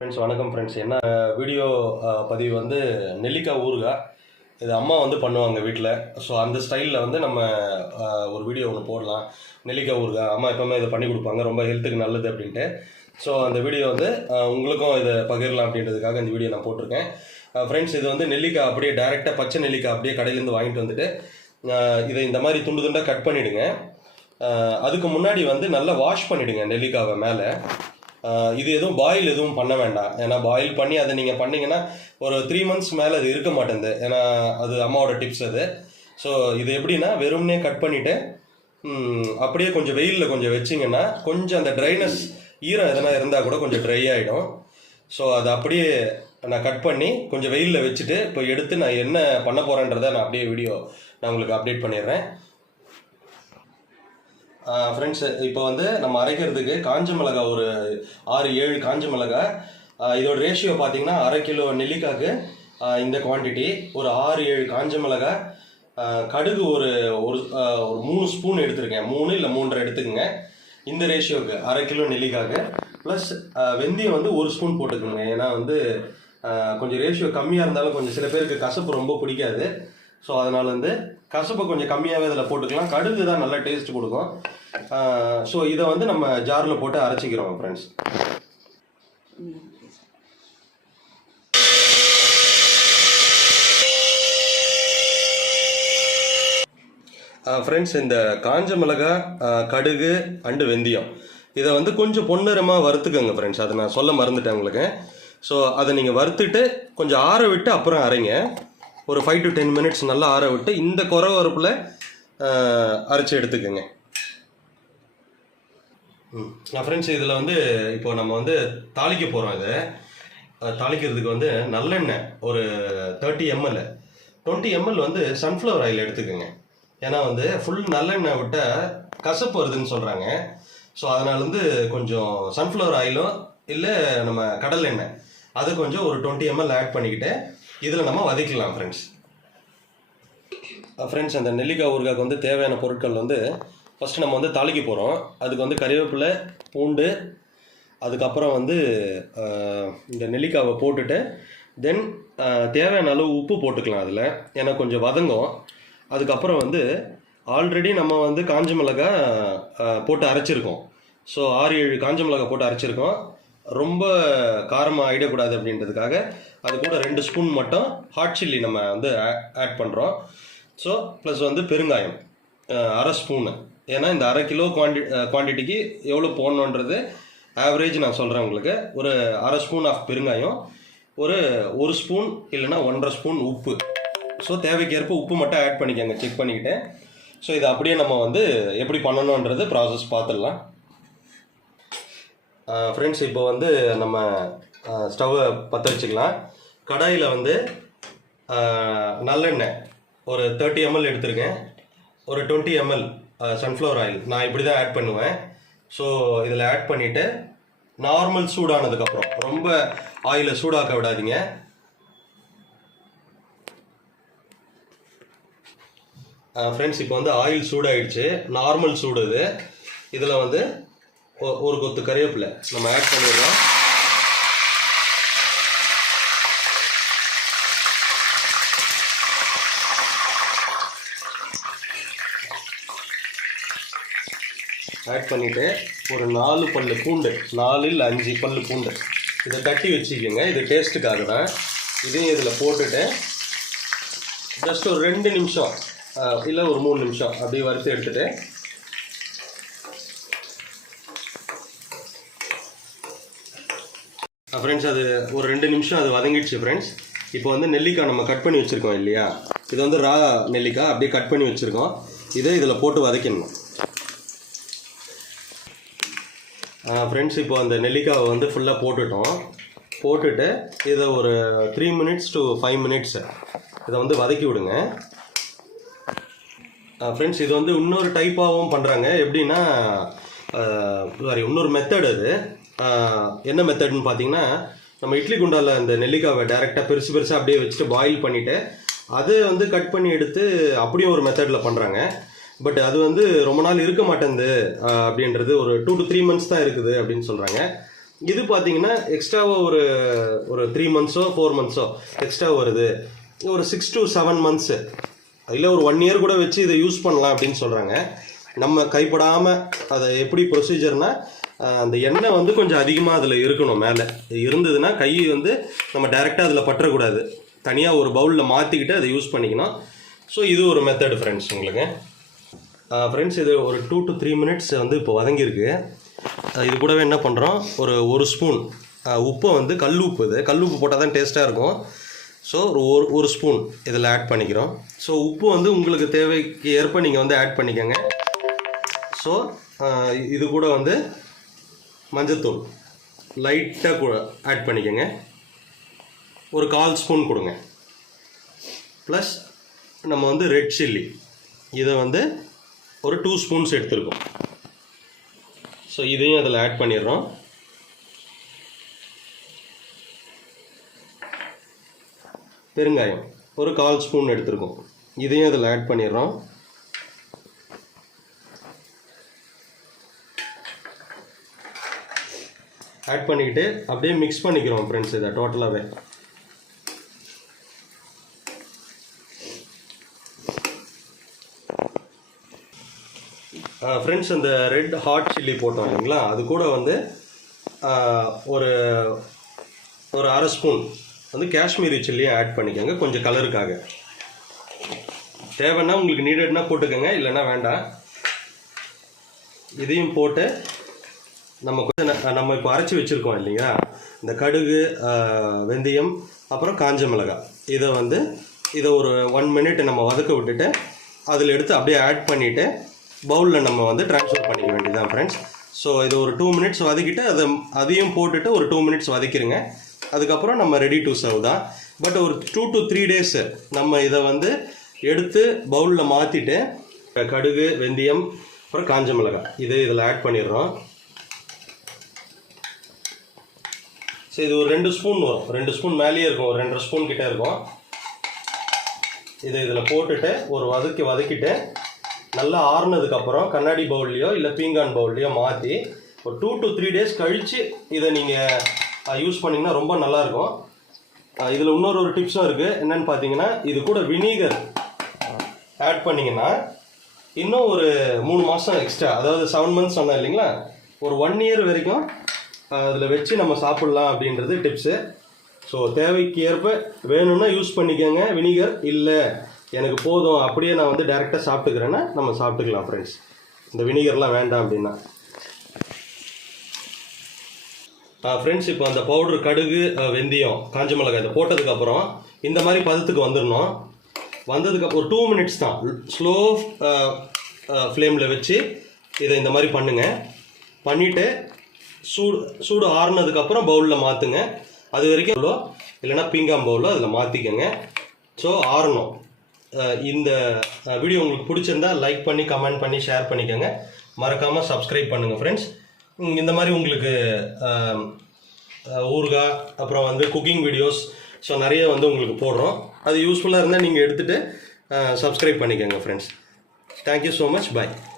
Friends வணக்கம் friends. என்ன video பதிவு வந்து நெல்லிக்காய் ஊறுகாய். இது அம்மா வந்து பண்ணுவாங்க வீட்டில். ஸோ அந்த ஸ்டைலில் வந்து நம்ம ஒரு வீடியோ ஒன்று போடலாம். நெல்லிக்காய் ஊறுகாய் அம்மா எப்போவுமே இதை பண்ணி கொடுப்பாங்க, ரொம்ப ஹெல்த்துக்கு நல்லது அப்படின்ட்டு. ஸோ அந்த வீடியோ வந்து உங்களுக்கும் இதை பகிரலாம் அப்படின்றதுக்காக இந்த வீடியோ நான் போட்டிருக்கேன். ஃப்ரெண்ட்ஸ், இது வந்து நெல்லிக்காய் அப்படியே டைரெக்டாக பச்சை நெல்லிக்காய் அப்படியே கடையிலேருந்து வாங்கிட்டு வந்துட்டு இதை இந்த மாதிரி துண்டு துண்டாக கட் பண்ணிவிடுங்க. அதுக்கு முன்னாடி வந்து நல்லா வாஷ் பண்ணிவிடுங்க நெல்லிக்காவை மேலே. இது எதுவும் பாயில் எதுவும் பண்ண வேண்டாம். ஏன்னா பாயில் பண்ணி அதை நீங்கள் பண்ணிங்கன்னா ஒரு 3 months மேலே அது இருக்க மாட்டேங்குது. ஏன்னா அது அம்மாவோட டிப்ஸ் அது. ஸோ இது எப்படின்னா வெறும்னே கட் பண்ணிவிட்டு அப்படியே கொஞ்சம் வெயிலில் கொஞ்சம் வச்சிங்கன்னா கொஞ்சம் அந்த ட்ரைனஸ் ஈரம் எதனா இருந்தால் கூட கொஞ்சம் ட்ரை ஆகிடும். ஸோ அதை அப்படியே நான் கட் பண்ணி கொஞ்சம் வெயிலில் வச்சுட்டு இப்போ எடுத்து நான் என்ன பண்ண போகிறேன்றதை நான் அப்படியே வீடியோ நான் உங்களுக்கு அப்டேட் பண்ணிடுறேன். ஃப்ரெண்ட்ஸ், இப்போ வந்து நம்ம அரைக்கிறதுக்கு காஞ்ச மிளகாய் ஒரு 6-7 காஞ்ச மிளகாய். இதோட ரேஷியோ பார்த்தீங்கன்னா 1/2 கிலோ நெல்லிக்காய்க்கு இந்த குவான்டிட்டி ஒரு 6-7 காஞ்ச மிளகாய். கடுகு ஒரு 3 ஸ்பூன் எடுத்துருக்கேன், 3 இல்லை 3.5 எடுத்துக்கோங்க இந்த ரேஷியோக்கு 1/2 கிலோ நெல்லிக்காய்க்கு. ப்ளஸ் வெந்தயம் வந்து 1 ஸ்பூன் போட்டுக்கோங்க. ஏன்னா வந்து கொஞ்சம் ரேஷியோ கம்மியாக இருந்தாலும் கொஞ்சம் சில பேருக்கு கசப்பு ரொம்ப பிடிக்காது. ஸோ அதனால் வந்து கசப்பை கொஞ்சம் கம்மியாகவே இதில் போட்டுக்கலாம். கடுகு தான் நல்லா டேஸ்ட் கொடுக்கும். ஸோ இதை வந்து நம்ம ஜாரில் போட்டு அரைச்சிக்கிறோம் ஃப்ரெண்ட்ஸ். ஃப்ரெண்ட்ஸ், இந்த காஞ்ச மிளகாய், கடுகு அண்டு வெந்தயம் இதை வந்து கொஞ்சம் பொன்னிறமாக வறுத்துக்கோங்க ஃப்ரெண்ட்ஸ். அதை நான் சொல்ல மறந்துட்டேன் உங்களுக்கு. ஸோ அதை நீங்கள் வறுத்துட்டு கொஞ்சம் ஆற விட்டு அப்புறம் அரைங்க. ஒரு 5 to 10 minutes நல்லா ஆற விட்டு இந்த குறை வறுப்பில் அரைச்சி எடுத்துக்கோங்க. ஃப்ரெண்ட்ஸ், இதில் வந்து இப்போ நம்ம வந்து தாளிக்க போகிறோம். இதை தாளிக்கிறதுக்கு வந்து நல்லெண்ணெய் ஒரு 30 ml, 20 ml வந்து சன்ஃப்ளவர் ஆயில் எடுத்துக்கோங்க. ஏன்னா வந்து ஃபுல் நல்லெண்ணெய் விட்டால் கசப்பு வருதுன்னு சொல்கிறாங்க. ஸோ அதனால் வந்து கொஞ்சம் சன்ஃப்ளவர் ஆயிலும் இல்லை நம்ம கடல் எண்ணெய் அது கொஞ்சம் ஒரு 20 ml ஆட் பண்ணிக்கிட்டு இதில் நம்ம வதக்கலாம் ஃப்ரெண்ட்ஸ். அந்த நெல்லிக்காய் ஊறுகாய்க்கு வந்து தேவையான பொருட்கள் வந்து ஃபஸ்ட்டு நம்ம வந்து தாளிக்க போகிறோம். அதுக்கு வந்து கறிவேப்பிலை, பூண்டு, அதுக்கப்புறம் வந்து இந்த நெல்லிக்காவை போட்டுட்டு தென் தேவையான அளவு உப்பு போட்டுக்கலாம் அதில், ஏன்னா கொஞ்சம் வதங்கும். அதுக்கப்புறம் வந்து ஆல்ரெடி நம்ம வந்து காஞ்ச மிளகாய் போட்டு அரைச்சிருக்கோம். ஸோ 6-7 காஞ்ச மிளகாய் போட்டு அரைச்சிருக்கோம். ரொம்ப காரமாக ஆகிடக்கூடாது அப்படின்றதுக்காக அது கூட 2 ஸ்பூன் மட்டும் ஹாட் சில்லி நம்ம வந்து ஆட் பண்ணுறோம். ஸோ ப்ளஸ் வந்து பெருங்காயம் 1/2 ஸ்பூனு. ஏன்னா இந்த 1/2 கிலோ குவான்டிட்டிக்கு எவ்வளோ போடணுன்றது ஆவரேஜ் நான் சொல்கிறேன் உங்களுக்கு. ஒரு 1/2 ஸ்பூன் ஆஃப் பெருங்காயம், ஒரு 1 ஸ்பூன் இல்லைன்னா 1.5 ஸ்பூன் உப்பு. ஸோ தேவைக்கேற்ப உப்பு மட்டும் ஆட் பண்ணிக்கோங்க, செக் பண்ணிக்கிட்டு. ஸோ இதை அப்படியே நம்ம வந்து எப்படி பண்ணணுன்றது ப்ராசஸ் பார்த்துடலாம். ஃப்ரெண்ட்ஸ், இப்போ வந்து நம்ம ஸ்டவ்வை பற்ற வச்சுக்கலாம். கடாயில் வந்து நல்லெண்ணெய் ஒரு 30 ml எடுத்துருக்கேன், ஒரு 20 ml சன்ஃப்ளவர் ஆயில் நான் இப்படி தான் ஆட் பண்ணுவேன். ஸோ இதில் ஆட் பண்ணிவிட்டு நார்மல் சூடானதுக்கப்புறம், ரொம்ப ஆயிலை சூடாக்க விடாதீங்க. ஃப்ரெண்ட்ஸ், இப்போ வந்து ஆயில் சூடாயிடுச்சு, நார்மல் சூடு இது. இதில் வந்து ஒரு கொத்து கறிவேப்பிலை நம்ம ஆட் பண்ணிடலாம். ஆட் பண்ணிவிட்டு ஒரு 4 பல்லு பூண்டு, 4 இல்லை 5 பல்லு பூண்டு இதை தட்டி வச்சுக்கோங்க. இது டேஸ்ட்டுக்காக தான். இதையும் இதில் போட்டுட்டு ஜஸ்ட் ஒரு 2 நிமிஷம் இல்லை ஒரு 3 நிமிஷம் அப்படியே வறுத்து எடுத்துகிட்டு ஃப்ரெண்ட்ஸ், அது ஒரு 2 நிமிஷம் அது வதங்கிடுச்சு ஃப்ரெண்ட்ஸ். இப்போ வந்து நெல்லிக்காய் நம்ம கட் பண்ணி வச்சுருக்கோம் இல்லையா, இது வந்து ரா நெல்லிக்காய் அப்படியே கட் பண்ணி வச்சுருக்கோம். இதை இதில் போட்டு வதக்கிடணும். ஃப்ரெண்ட்ஸ், இப்போ அந்த நெல்லிக்காவை வந்து ஃபுல்லாக போட்டுட்டு இதை ஒரு 3 minutes to 5 minutes இதை வந்து வதக்கி விடுங்க. ஃப்ரெண்ட்ஸ், இது வந்து இன்னொரு டைப்பாகவும் பண்ணுறாங்க. எப்படின்னா இன்னொரு மெத்தட். அது என்ன மெத்தட்னு பார்த்தீங்கன்னா, நம்ம இட்லி குண்டாவில் அந்த நெல்லிக்காவை டைரெக்டாக பெருசாக அப்படியே வச்சுட்டு பாயில் பண்ணிவிட்டு அதை வந்து கட் பண்ணி எடுத்து அப்படியும் ஒரு மெத்தடில் பண்ணுறாங்க. பட் அது வந்து ரொம்ப நாள் இருக்க மாட்டேங்குது அப்படின்றது, ஒரு 2 to 3 months தான் இருக்குது அப்படின்னு சொல்கிறாங்க. இது பார்த்தீங்கன்னா எக்ஸ்ட்ராவாக ஒரு 3 months 4 months எக்ஸ்ட்ரா வருது, ஒரு 6 to 7 months இல்லை ஒரு 1 year கூட வச்சு இதை யூஸ் பண்ணலாம் அப்படின்னு சொல்கிறாங்க. நம்ம கைப்படாமல் அதை எப்படி ப்ரொசீஜர்னால், அந்த எண்ணெய் வந்து கொஞ்சம் அதிகமாக அதில் இருக்கணும். மேலே இருந்ததுன்னா கை வந்து நம்ம டைரெக்டாக அதில் பற்றக்கூடாது, தனியாக ஒரு பவுலில் மாற்றிக்கிட்டு அதை யூஸ் பண்ணிக்கணும். ஸோ இது ஒரு மெத்தட் ஃப்ரெண்ட்ஸ் உங்களுக்கு. ஃப்ரெண்ட்ஸ் இது ஒரு 2 to 3 minutes வந்து இப்போ வதங்கியிருக்கு. இது கூடவே என்ன பண்ணுறோம், ஒரு ஸ்பூன் உப்பை வந்து கல் உப்பு போட்டால் தான் டேஸ்ட்டாக இருக்கும். ஸோ ஒரு ஸ்பூன் இதில் ஆட் பண்ணிக்கிறோம். ஸோ உப்பு வந்து உங்களுக்கு தேவைக்கு ஏற்ப நீங்கள் வந்து ஆட் பண்ணிக்கோங்க. ஸோ இது கூட வந்து மஞ்சத்தூள் லைட்டாக ஆட் பண்ணிக்கோங்க, ஒரு 1/4 ஸ்பூன் கொடுங்க. ப்ளஸ் நம்ம வந்து ரெட் சில்லி இதை வந்து ஒரு 2 ஸ்பூன்ஸ் எடுத்துருக்கோம். ஸோ இதையும் அதில் ஆட் பண்ணிடுறோம். பெருங்காயம் ஒரு 1/4 ஸ்பூன் எடுத்துருக்கோம், இதையும் அதில் ஆட் பண்ணிடுறோம். ஆட் பண்ணிக்கிட்டு அப்படியே மிக்ஸ் பண்ணிக்கிறோம் ஃப்ரெண்ட்ஸ் இதை டோட்டலாகவே. ஃப்ரெண்ட்ஸ் அந்த ரெட் ஹாட் சில்லி போட்டோம் இல்லைங்களா, அது கூட வந்து ஒரு 1/2 ஸ்பூன் வந்து காஷ்மீரி சில்லியை ஆட் பண்ணிக்கோங்க, கொஞ்சம் கலருக்காக. தேவைன்னா உங்களுக்கு நீடட்னா போட்டுக்கோங்க, இல்லைன்னா வேண்டாம். இதையும் போட்டு நம்ம இப்போ அரைச்சி வச்சுருக்கோம் இல்லைங்களா, இந்த கடுகு, வெந்தயம், அப்புறம் காஞ்ச மிளகாய், இதை ஒரு 1 minute நம்ம வதக்க விட்டுட்டு அதில் எடுத்து அப்படியே ஆட் பண்ணிவிட்டு பவுலில் நம்ம வந்து ட்ரான்ஸ்ஃபர் பண்ணிக்க வேண்டியதுதான் ஃப்ரெண்ட்ஸ். ஸோ இது ஒரு 2 minutes வதக்கிட்டு அதையும் போட்டுட்டு ஒரு 2 minutes வதக்கிடுங்க. அதுக்கப்புறம் நம்ம ரெடி டு சர்வ் தான். பட் ஒரு 2 to 3 days நம்ம இதை வந்து எடுத்து பவுலில் மாற்றிட்டு கடுகு, வெந்தயம், அப்புறம் காஞ்ச மிளகாய் இதில் ஆட் பண்ணிடுறோம். ஸோ இது ஒரு 2 ஸ்பூன் வரும், 2 ஸ்பூன் மேலேயே இருக்கும், ஒரு 2.5 ஸ்பூன் கிட்டே இருக்கும். இதில் போட்டுட்டு ஒரு வதக்கிட்டு நல்லா ஆறுனதுக்கப்புறம் கண்ணாடி பவுல்லையோ இல்லை பீங்கான் பவுல்லையோ மாற்றி ஒரு 2 to 3 days கழித்து இதை நீங்கள் யூஸ் பண்ணிங்கன்னா ரொம்ப நல்லாயிருக்கும். இதில் இன்னொரு டிப்ஸும் இருக்குது. என்னென்னு பார்த்தீங்கன்னா, இது கூட வினிகர் ஆட் பண்ணிங்கன்னா இன்னும் ஒரு 3 மாதம் எக்ஸ்ட்ரா, அதாவது 7 months சொன்னேன் இல்லைங்களா, ஒரு 1 year வரைக்கும் அதில் வச்சு நம்ம சாப்பிட்லாம் அப்படின்றது டிப்ஸு. ஸோ தேவைக்கு ஏற்ப வேணும்னா யூஸ் பண்ணிக்கோங்க வினிகர், இல்லை எனக்கு போதும் அப்படியே நான் வந்து டைரெக்டாக சாப்பிட்டுக்கிறேன்னா நம்ம சாப்பிட்டுக்கலாம் ஃப்ரெண்ட்ஸ். இந்த வினிகர்லாம் வேண்டாம் அப்படின்னா. ஃப்ரெண்ட்ஸ் இப்போ அந்த பவுடர் கடுகு, வெந்தயம், காஞ்ச மிளகாய் இதை போட்டதுக்கப்புறம் இந்த மாதிரி பதத்துக்கு வந்துடணும். வந்ததுக்கப்புறம் ஒரு 2 minutes தான் ஸ்லோ ஃப்ளேமில் வச்சு இதை இந்த மாதிரி பண்ணுங்கள். பண்ணிவிட்டு சூடு ஆறுனதுக்கப்புறம் பவுலில் மாற்றுங்க. அது வரைக்கும் இல்லைன்னா பீங்கான் பவுலில் அதில் மாற்றிக்கங்க. ஸோ ஆறணும். இந்த வீடியோ உங்களுக்கு பிடிச்சிருந்தா லைக் பண்ணி, கமெண்ட் பண்ணி, ஷேர் பண்ணிக்கோங்க. மறக்காமல் சப்ஸ்கிரைப் பண்ணுங்கள் ஃப்ரெண்ட்ஸ். இந்த மாதிரி உங்களுக்கு ஊறுகாய், அப்புறம் வந்து குக்கிங் வீடியோஸ், ஸோ நிறைய வந்து உங்களுக்கு போடுறோம். அது யூஸ்ஃபுல்லாக இருந்தால் நீங்கள் எடுத்துகிட்டு சப்ஸ்கிரைப் பண்ணிக்கோங்க ஃப்ரெண்ட்ஸ். Thank you so much. பாய்.